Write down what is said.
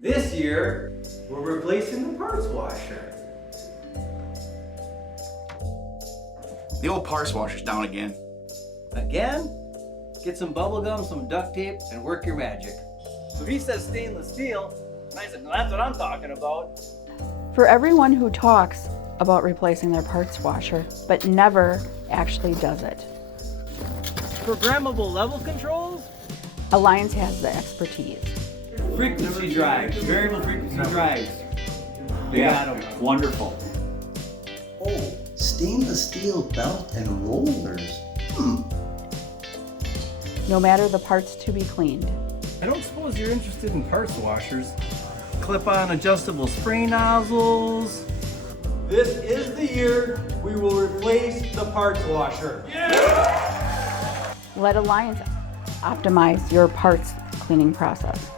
This year, we're replacing the parts washer. The old parts washer's down again. Again? Get some bubble gum, some duct tape, and work your magic. So he says stainless steel, and I said, no, that's what I'm talking about. For everyone who talks about replacing their parts washer, but never actually does it, Programmable level controls? Alliance has the expertise. Frequency drives, variable frequency drives. They got 'em. Wonderful. Oh, stainless steel belt and rollers. No matter the parts to be cleaned. I don't suppose you're interested in parts washers. Clip-on adjustable spray nozzles. This is the year we will replace the parts washer. Let Alliance optimize your parts cleaning process.